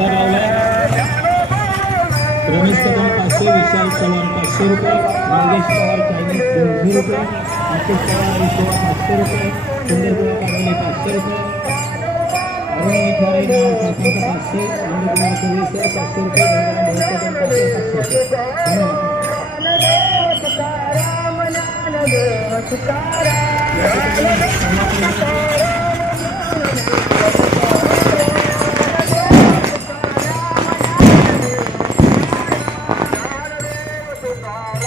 हातभार लावलाय रमेश कदम पाचशे विशाल चव्हाण पाचशे रुपये नागेश पवार चायनीज दोनशे रुपये राकेश पवार विश्वा पाचशे रुपये सुंदरकुमार कागले पाचशे रुपये अरुण विठारे नाव पाचशे नंदकुमार सर पाचशे रुपये गंगाराम पाचशे धन्यवाद।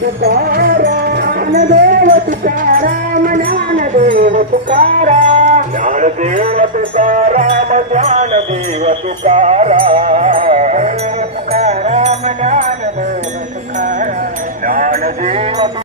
देव राम ज्ञान देवारा ज्ञान देवाराम ज्ञान देव तुकारा पुकाराम ज्ञान देव पुकारा ज्ञानदेव